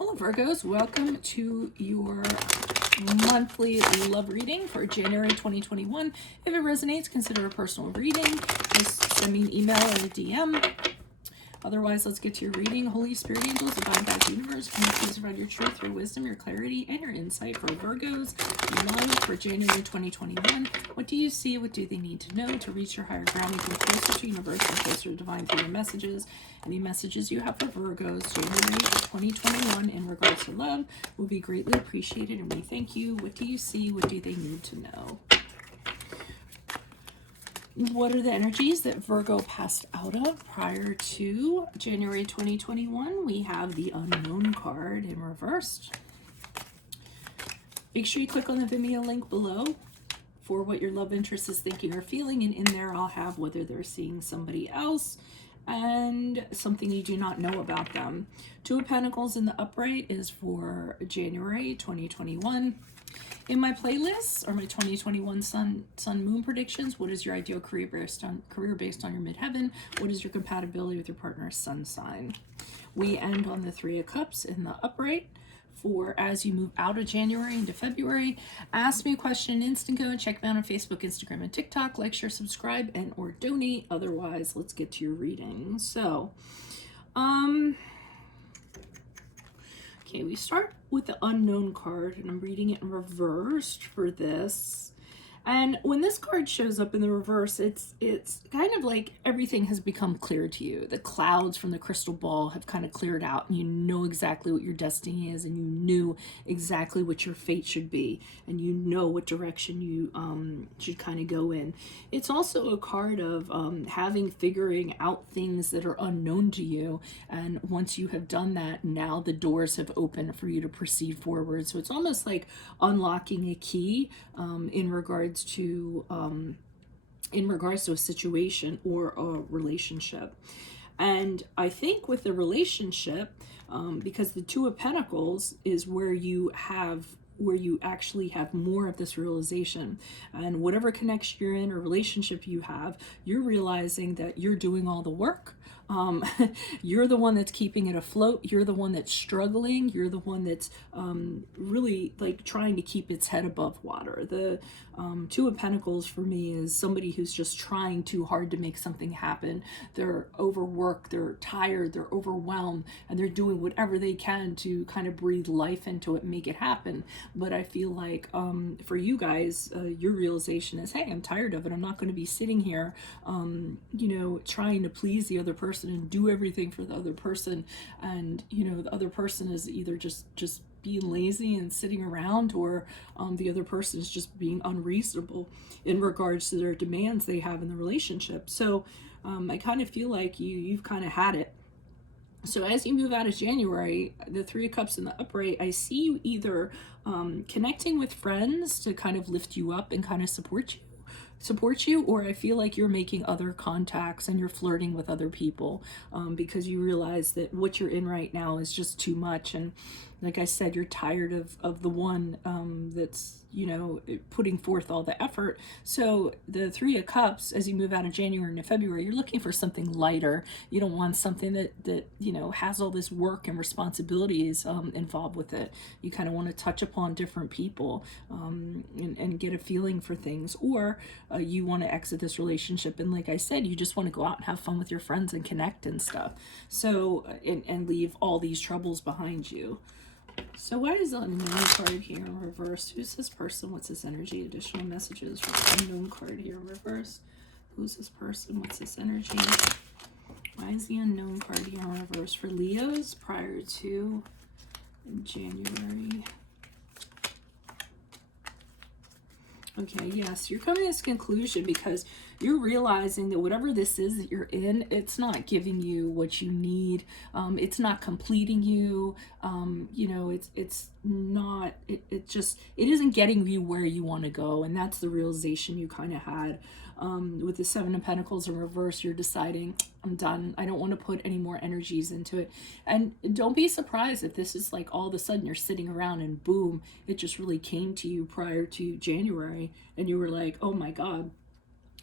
Hello Virgos, welcome to your monthly love reading for January 2021. If it resonates, consider a personal reading. Just send me an email or a DM. Otherwise, let's get to your reading. Holy Spirit, angels, divine guides, universe, can you please provide your truth, your wisdom, your clarity, and your insight for Virgos love for January 2021? What do you see? What do they need to know to reach your higher ground and come closer to universe and closer to divine through your messages? Any messages you have for Virgos January 2021 in regards to love will be greatly appreciated, and we thank you. What do you see? What do they need to know? What are the energies that Virgo passed out of prior to January 2021? We have the Unknown card in reversed. Make sure you click on the Vimeo link below for what your love interest is thinking or feeling, and in there I'll have whether they're seeing somebody else and something you do not know about them. Two of Pentacles in the upright is for January 2021. In my playlists are my 2021 Sun Moon predictions. What is your ideal career based on your midheaven? What is your compatibility with your partner's sun sign? We end on the Three of Cups in the upright for as you move out of January into February. Ask me a question instant go and check me out on Facebook, Instagram, and TikTok. Like, share, subscribe, and or donate. Otherwise, let's get to your reading. So, okay, we start with the Unknown card, and I'm reading it in reversed for this. And when this card shows up in the reverse, it's kind of like everything has become clear to you. The clouds from the crystal ball have kind of cleared out, and you know exactly what your destiny is, and you knew exactly what your fate should be, and you know what direction you should kind of go in. It's also a card of figuring out things that are unknown to you, and once you have done that, now the doors have opened for you to proceed forward. So it's almost like unlocking a key in regards to a situation or a relationship. And I think with the relationship, because the Two of Pentacles is where you actually have more of this realization, and whatever connection you're in or relationship you have, you're realizing that you're doing all the work. You're the one that's keeping it afloat. You're the one that's struggling. You're the one that's really like trying to keep its head above water. The Two of Pentacles for me is somebody who's just trying too hard to make something happen. They're overworked, they're tired, they're overwhelmed, and they're doing whatever they can to kind of breathe life into it and make it happen. But I feel like for you guys, your realization is, hey, I'm tired of it. I'm not going to be sitting here, trying to please the other person and do everything for the other person. And, the other person is either just being lazy and sitting around, or the other person is just being unreasonable in regards to their demands they have in the relationship. So I kind of feel like you've kind of had it. So as you move out of January, the Three of Cups in the upright, I see you either connecting with friends to kind of lift you up and kind of support you, or I feel like you're making other contacts and you're flirting with other people because you realize that what you're in right now is just too much. And like I said, you're tired of the one that's putting forth all the effort. So the Three of Cups, as you move out of January into February, you're looking for something lighter. You don't want something that has all this work and responsibilities involved with it. You kind of want to touch upon different people and get a feeling for things, or you want to exit this relationship, and like I said, you just want to go out and have fun with your friends and connect and stuff. So and leave all these troubles behind you. So why is the Unknown card here in reverse? Who's this person? What's this energy? Additional messages for the Unknown card here in reverse. Who's this person? What's this energy? Why is the Unknown card here in reverse for Leos prior to January? Okay, yes, you're coming to this conclusion because you're realizing that whatever this is that you're in, it's not giving you what you need. It's not completing you. It's not, it isn't getting you where you want to go. And that's the realization you kind of had. With the Seven of Pentacles in reverse, you're deciding, I'm done. I don't want to put any more energies into it. And don't be surprised if this is like all of a sudden you're sitting around and boom, it just really came to you prior to January and you were like, oh my God,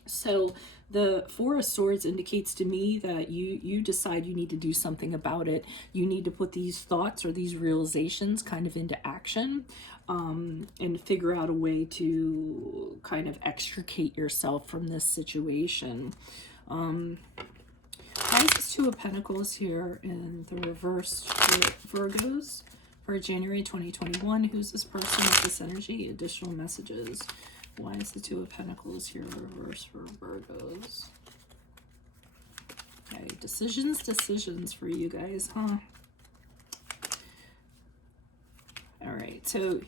So the Four of Swords indicates to me that you decide you need to do something about it. You need to put these thoughts or these realizations kind of into action, and figure out a way to kind of extricate yourself from this situation. Why is this Two of Pentacles here in the reverse for Virgos for January 2021? Who's this person with this energy? Additional messages. Why is the Two of Pentacles here reverse for Virgos? Okay, decisions for you guys, huh? All right, so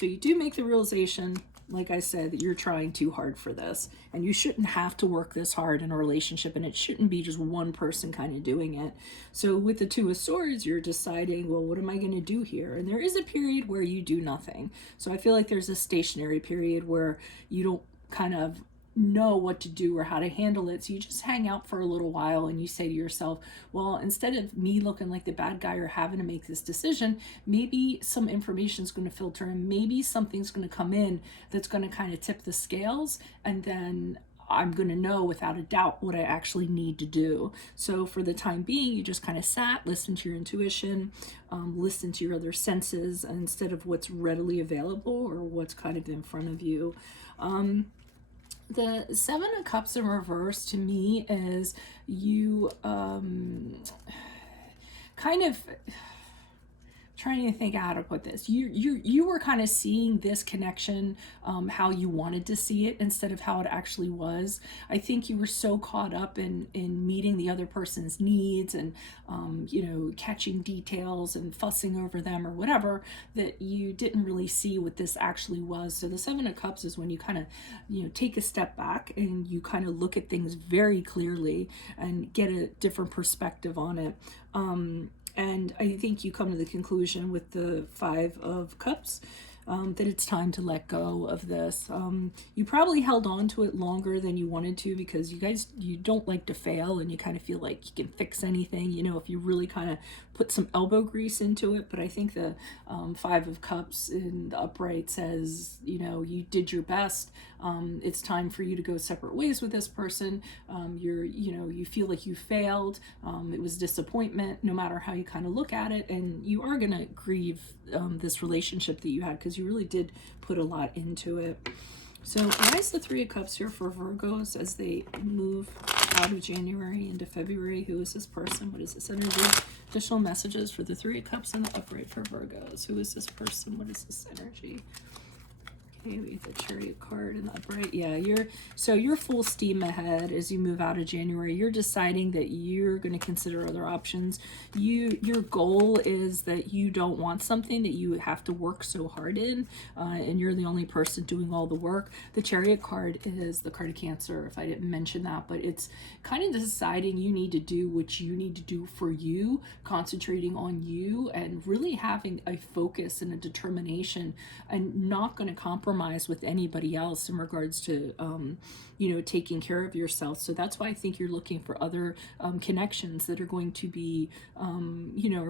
you do make the realization, like I said, that you're trying too hard for this, and you shouldn't have to work this hard in a relationship, and it shouldn't be just one person kind of doing it. So with the Two of Swords, you're deciding, well, what am I going to do here? And there is a period where you do nothing. So I feel like there's a stationary period where you don't kind of know what to do or how to handle it, so you just hang out for a little while and you say to yourself, well, instead of me looking like the bad guy or having to make this decision, maybe some information is going to filter and maybe something's going to come in that's going to kind of tip the scales, and then I'm going to know without a doubt what I actually need to do. So for the time being, you just kind of sat, listened to your intuition, listened to your other senses instead of what's readily available or what's kind of in front of you. The Seven of Cups in reverse to me is you kind of trying to think how to put this. You were kind of seeing this connection how you wanted to see it instead of how it actually was. I think you were so caught up in meeting the other person's needs and catching details and fussing over them or whatever, that you didn't really see what this actually was. So the Seven of Cups is when you kind of take a step back and you kind of look at things very clearly and get a different perspective on it. And I think you come to the conclusion with the Five of Cups that it's time to let go of this. You probably held on to it longer than you wanted to because you don't like to fail and you kind of feel like you can fix anything, if you really kind of put some elbow grease into it. But I think the Five of Cups in the upright says, you did your best. It's time for you to go separate ways with this person. You feel like you failed. It was disappointment, no matter how you kind of look at it. And you are going to grieve this relationship that you had because you really did put a lot into it. So why is the Three of Cups here for Virgos as they move out of January into February? Who is this person? What is this energy? Additional messages for the Three of Cups in the upright for Virgos. Who is this person? What is this energy? Okay, we get the Chariot card in the upright. Yeah, you're full steam ahead as you move out of January. You're deciding that you're going to consider other options. Your goal is that you don't want something that you have to work so hard in, and you're the only person doing all the work. The Chariot card is the card of Cancer, if I didn't mention that, but it's kind of deciding you need to do what you need to do for you, concentrating on you, and really having a focus and a determination, and not going to compromise with anybody else in regards to taking care of yourself. So that's why I think you're looking for other connections that are going to be are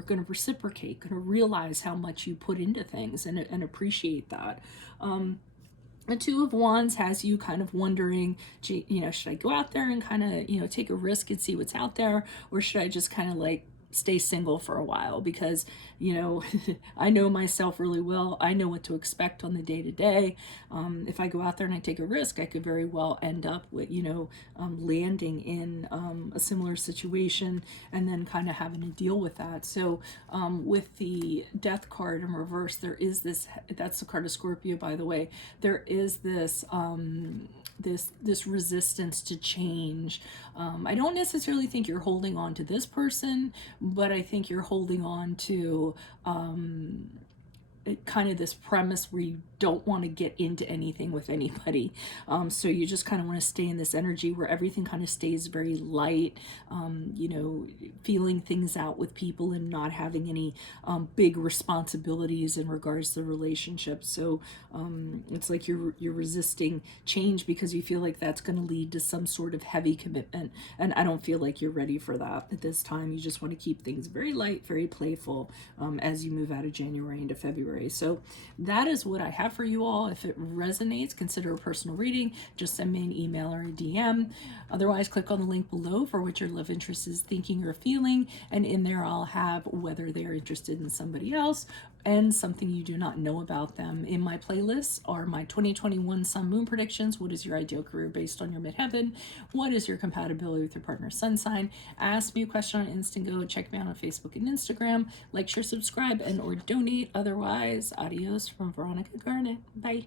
going to reciprocate, going to realize how much you put into things and appreciate that. The Two of Wands has you kind of wondering, should I go out there and kind of take a risk and see what's out there, or should I just kind of like stay single for a while? Because I know myself really well. I know what to expect on the day-to-day. If I go out there and I take a risk, I could very well end up with landing in a similar situation and then kind of having to deal with that. So with the Death card in reverse, there is this, that's the card of Scorpio, by the way, there is this this resistance to change. I don't necessarily think you're holding on to this person, but I think you're holding on to kind of this premise where you don't want to get into anything with anybody. So you just kind of want to stay in this energy where everything kind of stays very light, feeling things out with people and not having any big responsibilities in regards to the relationship. So it's like you're resisting change because you feel like that's going to lead to some sort of heavy commitment. And I don't feel like you're ready for that at this time. You just want to keep things very light, very playful as you move out of January into February. February. So that is what I have for you all. If it resonates, consider a personal reading. Just send me an email or a DM. Otherwise, click on the link below for what your love interest is thinking or feeling. And in there, I'll have whether they're interested in somebody else and something you do not know about them. In my playlists are my 2021 Sun Moon predictions. What is your ideal career based on your midheaven? What is your compatibility with your partner's sun sign? Ask me a question on Instant Go. Check me out on Facebook and Instagram. Like, share, subscribe, and or donate. Otherwise, adios from Veronica Garnett. Bye.